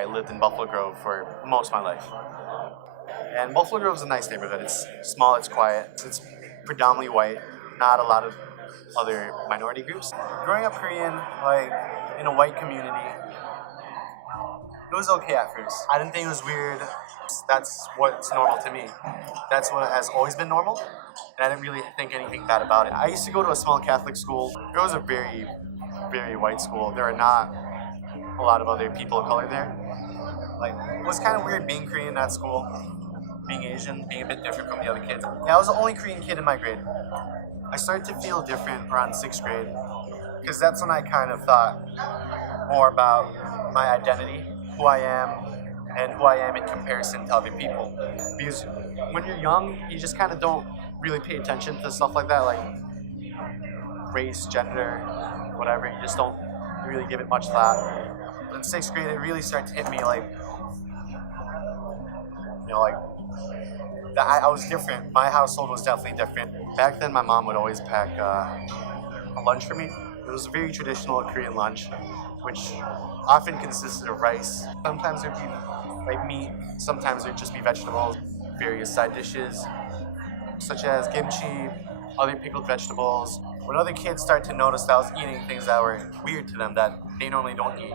I lived in Buffalo Grove for most of my life. And Buffalo Grove is a nice neighborhood. It's small, it's quiet, it's predominantly white, not a lot of other minority groups. Growing up Korean, like in a white community, it was okay at first. I didn't think it was weird. That's what's normal to me. That's what has always been normal. And I didn't really think anything bad about it. I used to go to a small Catholic school. It was a very, very white school. There are not a lot of other people of color there. Like, it was kind of weird being Korean at school, being Asian, being a bit different from the other kids. Yeah, I was the only Korean kid in my grade. I started to feel different around 6th grade because that's when I kind of thought more about my identity, who I am, and who I am in comparison to other people. Because when you're young, you just kind of don't really pay attention to stuff like that, like race, gender, whatever. You just don't really give it much thought. But in 6th grade, it really started to hit me like, like that I was different. My household was definitely different. Back then, my mom would always pack a lunch for me. It was a very traditional Korean lunch, which often consisted of rice. Sometimes there'd be like meat, sometimes there'd just be vegetables, various side dishes, such as kimchi, other pickled vegetables. When other kids start to notice that I was eating things that were weird to them that they normally don't eat,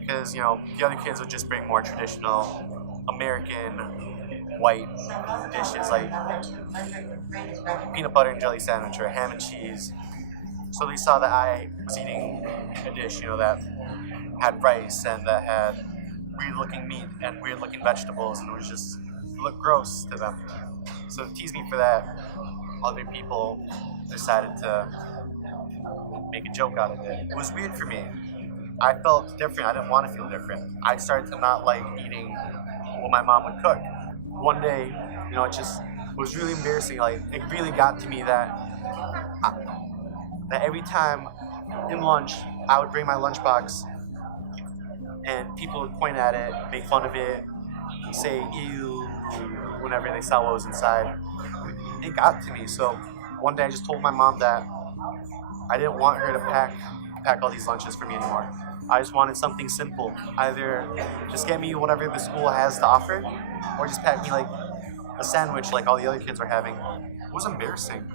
because the other kids would just bring more traditional American white dishes like peanut butter and jelly sandwich or ham and cheese. So they saw that I was eating a dish, that had rice and that had weird-looking meat and weird-looking vegetables, and it looked gross to them. So to tease me for that, other people decided to make a joke out of it. It was weird for me. I felt different. I didn't want to feel different. I started to not like eating what my mom would cook. One day, it was really embarrassing. Like, it really got to me that every time in lunch, I would bring my lunchbox and people would point at it, make fun of it, say ew, whenever they saw what was inside. It got to me. So one day I just told my mom that I didn't want her to pack all these lunches for me anymore. I just wanted something simple. Either just get me whatever the school has to offer, or just pack me like a sandwich like all the other kids were having. It was embarrassing.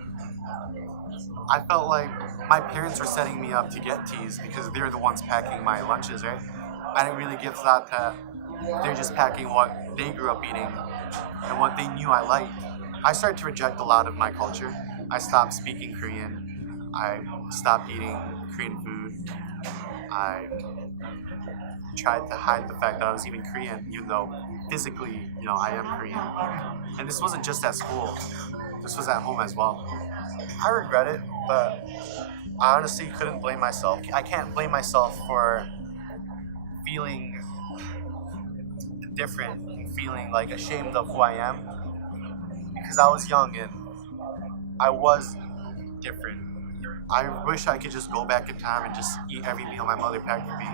I felt like my parents were setting me up to get teased because they're the ones packing my lunches, right? I didn't really give thought that they're just packing what they grew up eating and what they knew I liked. I started to reject a lot of my culture. I stopped speaking Korean. I stopped eating Korean food. I tried to hide the fact that I was even Korean, even though physically, I am Korean. And this wasn't just at school. This was at home as well. I regret it, but I honestly couldn't blame myself. I can't blame myself for feeling different and feeling like ashamed of who I am because I was young and I was different. I wish I could just go back in time and just eat every meal my mother packed for me.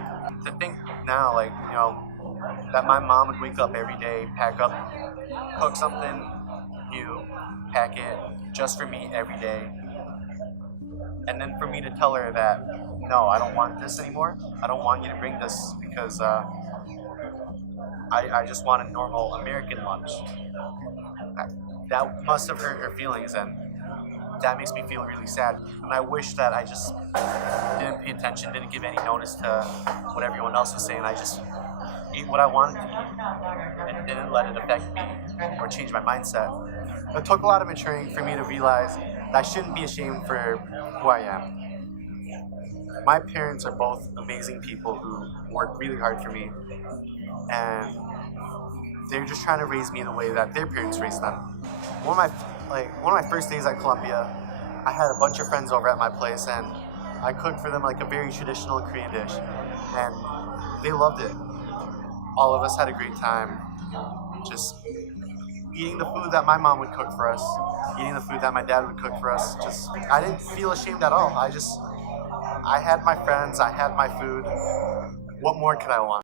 To think now, that my mom would wake up every day, pack up, cook something new, pack it just for me every day. And then for me to tell her that, no, I don't want this anymore. I don't want you to bring this because I just want a normal American lunch. That must have hurt her feelings, and that makes me feel really sad. And I wish that I just didn't pay attention, didn't give any notice to what everyone else was saying. I just ate what I wanted to eat and didn't let it affect me or change my mindset. It took a lot of maturing for me to realize that I shouldn't be ashamed for who I am. My parents are both amazing people who worked really hard for me, and they're just trying to raise me the way that their parents raised them. One of my first days at Columbia, I had a bunch of friends over at my place, and I cooked for them like a very traditional Korean dish, and they loved it. All of us had a great time, just eating the food that my mom would cook for us, eating the food that my dad would cook for us. I didn't feel ashamed at all. I had my friends, I had my food. What more could I want?